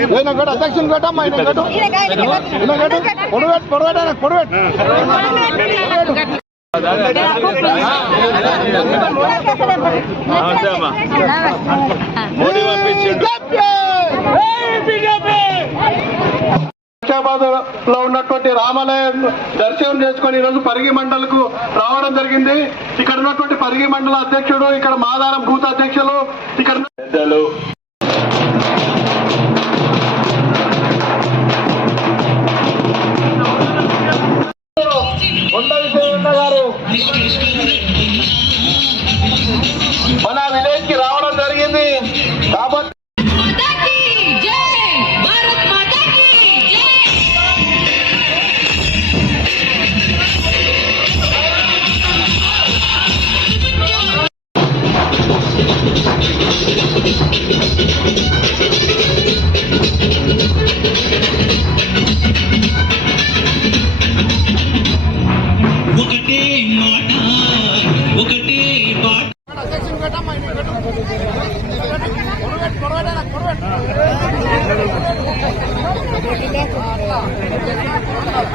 ఈయన కొట్టు అధ్యక్షుని కొట్టమ్మా ఈయన కొట్టు ఈయన కొట్టు పొడవెట్టు పొడవెట్టు పొడవెట్టు మోడీ పంపించిండు. హైదరాబాద్లో ఉన్నటువంటి రామాలయం దర్శనం చేసుకొని ఈరోజు పరిగి మండలకు రావడం జరిగింది. ఇక్కడ ఉన్నటువంటి పరిగి మండల అధ్యక్షుడు ఇక్కడ మాదారం బూత్ అధ్యక్షులు ఇక్కడ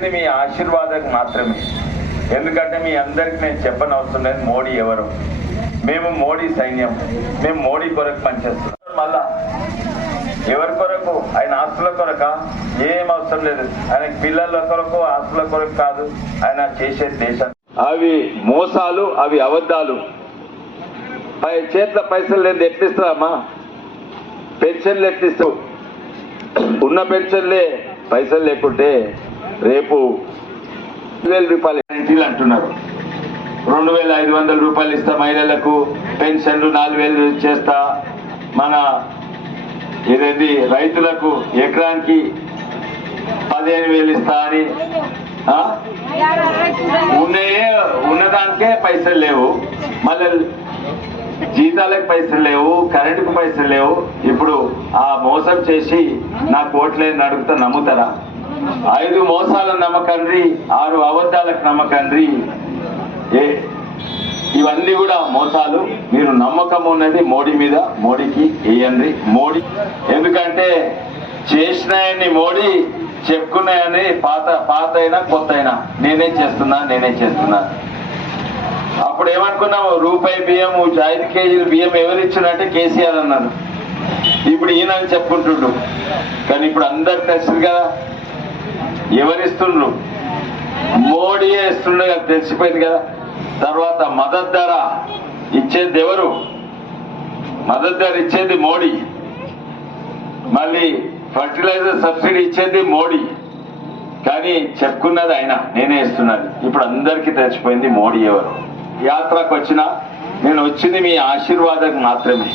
వచ్చింది మీ ఆశీర్వాదం మాత్రమే. ఎందుకంటే మీ అందరికి నేను చెప్పనవసరం లేదు మోడీ ఎవరు? మేము మోడీ సైన్యం. మేము మోడీ కొరకు పనిచేస్తున్నాం. మళ్ళా ఎవరి కొరకు? ఆయన ఆస్తుల కొరక? ఏం అవసరం లేదు. ఆయన పిల్లల కొరకు ఆస్తుల కొరకు కాదు. ఆయన చేసే దేశం. అవి మోసాలు అవి అబద్ధాలు. పై- చేతిలో పైసలు లేదు ఎట్టిస్తామా పెన్షన్లు ఎట్టిస్తావు ఉన్న పెన్షన్లే పైసలు లేకుంటే రేపు వేల రూపాయలు గ్యారెంటీలు అంటున్నారు. రెండు వేల ఐదు వందల రూపాయలు ఇస్తా మహిళలకు పెన్షన్లు నాలుగు వేలు చేస్తా. మన ఇదేది రైతులకు ఎకరానికి పదిహేను వేలు ఇస్తా అని ఉన్నాయే ఉన్నదానికే పైసలు లేవు. మళ్ళీ జీతాలకు పైసలు లేవు కరెంటుకు పైసలు లేవు. ఇప్పుడు ఆ మోసం చేసి నాకు ఓట్లేని అడుగుతా నమ్ముతారా? ఐదు మోసాల నమ్మకండ్రి ఆరు అబద్ధాలకు నమ్మకండ్రి. ఏ ఇవన్నీ కూడా మోసాలు. మీరు నమ్మకం ఉన్నది మోడీ మీద మోడీకి వేయండి. మోడీ ఎందుకంటే చేసినాయని మోడీ చెప్పుకున్నాయని పాత పాత అయినా కొత్త అయినా నేనే చేస్తున్నా నేనే చేస్తున్నా. అప్పుడు ఏమనుకున్నాము రూపాయి బియ్యం ఐదు కేజీలు బియ్యం ఎవరు ఇచ్చినట్టే కేసీఆర్ అన్నాడు ఇప్పుడు ఈయన అని చెప్పుకుంటుండు కానీ ఇప్పుడు అందరు తెలుసు కదా. ఎవరిస్తుండ్రు? మోడీయే ఇస్తుండే కదా తెలిసిపోయింది కదా. తర్వాత మద్దతు ధర ఇచ్చేది ఎవరు? మద్దతు ధర ఇచ్చేది మోడీ. మళ్ళీ ఫర్టిలైజర్ సబ్సిడీ ఇచ్చేది మోడీ. కానీ చెప్పుకున్నది ఆయన నేనే ఇస్తున్నాను ఇప్పుడు అందరికీ తెచ్చిపోయింది మోడీ ఎవరు. యాత్రకు వచ్చిన నేను వచ్చింది మీ ఆశీర్వాదం మాత్రమే.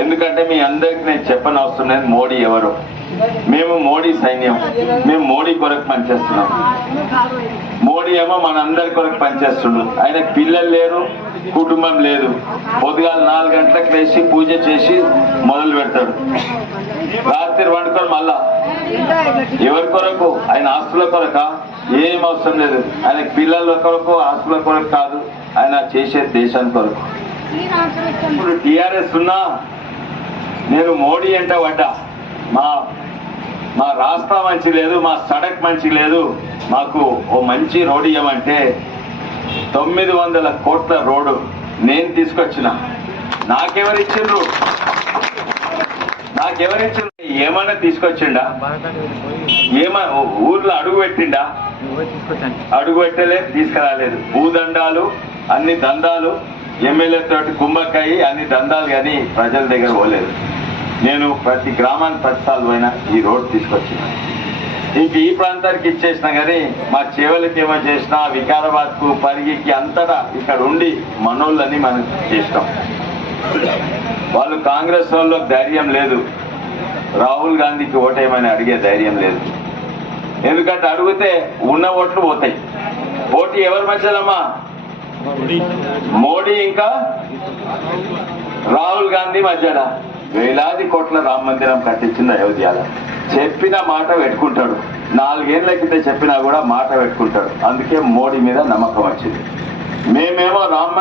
ఎందుకంటే మీ అందరికి నేను చెప్పనవసరం లేదు మోడీ ఎవరు. మేము మోడీ సైన్యం. మేము మోడీ కొరకు పనిచేస్తున్నాం. మోడీ ఏమో మనందరి కొరకు పనిచేస్తుండు. ఆయన పిల్లలు లేరు కుటుంబం లేదు. పొద్దుగాల నాలుగు గంటలకు వేసి పూజ చేసి మొదలు పెడతాడు. రాత్రి వండుకొని మళ్ళా. ఎవరి కొరకు? ఆయన ఆస్తుల కొరక? ఏం అవసరం లేదు. ఆయన పిల్లల కొరకు ఆస్తుల కొరకు కాదు. ఆయన చేసే దేశం కొరకు. ఇప్పుడు టిఆర్ఎస్ ఉన్నా నేను మోడీ అంటే పడ్డా. మా మా రాస్తా మంచి లేదు మా సడక్ మంచి లేదు. మాకు ఓ మంచి రోడ్ ఇవ్వమంటే తొమ్మిది వందల కోట్ల రోడ్డు నేను తీసుకొచ్చిన. నాకెవరు ఇచ్చిండ్రు? నాకెవరు ఇచ్చిండ్రు? ఏమైనా తీసుకొచ్చిండా? ఏమైనా ఊర్లో అడుగు పెట్టిండా? అడుగు పెట్టలేదు తీసుకురాలేదు. భూదండాలు అన్ని దందాలు ఎమ్మెల్యే తోటి కుంభకాయి అన్ని దందాలు కానీ ప్రజల దగ్గర పోలేదు. నేను ప్రతి గ్రామానికి ప్రతిసార్లు పోయినా ఈ రోడ్ తీసుకొచ్చిన. ఇంక ఈ ప్రాంతానికి ఇచ్చేసిన కానీ మా చేవలకి ఏమో చేసినా వికారాబాద్కు పరిగికి అంతటా ఇక్కడ ఉండి మనోళ్ళని మనం చేసినాం. వాళ్ళు కాంగ్రెస్ వాళ్ళు ధైర్యం లేదు. రాహుల్ గాంధీకి ఓటేయమని అడిగే ధైర్యం లేదు. ఎందుకంటే అడిగితే ఉన్న ఓట్లు పోతాయి. పోటీ ఎవరి మధ్యలమ్మా? మోడీ ఇంకా రాహుల్ గాంధీ మధ్యన. వేలాది కోట్ల రామ మందిరం కట్టించింది అయోధ్యలో చెప్పిన మాట పెట్టుకుంటాడు. నాలుగేళ్ళ కింద చెప్పినా కూడా మాట పెట్టుకుంటాడు. అందుకే మోడీ మీద నమ్మకం వచ్చింది. మేమేమో రామ